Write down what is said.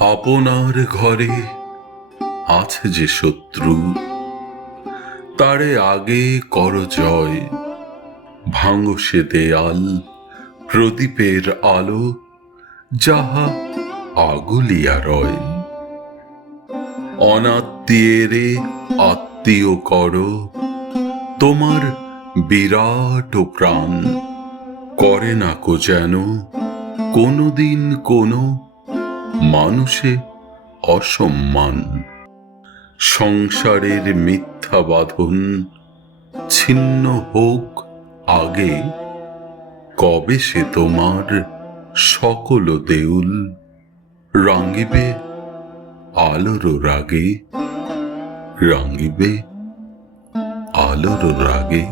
আপনার ঘরে আছে যে শত্রু, তারে আগে কর জয়। ভাঙো সে দেয়াল, প্রদীপের আলো যাহা আগুলিয়া রয়। অনাত্মীয়েরে আত্মীয় কর, তোমার বিরাট ও প্রাণ। করে না কো যেন কোনোদিন কোনো মানুষে অসম্মান। সংসারের মিথ্যা বাঁধন ছিন্ন হোক আগে, কবে সে তোমার সকল দেউল রাঙিবে আলোর রাগে, রাঙিবে আলোর রাগে।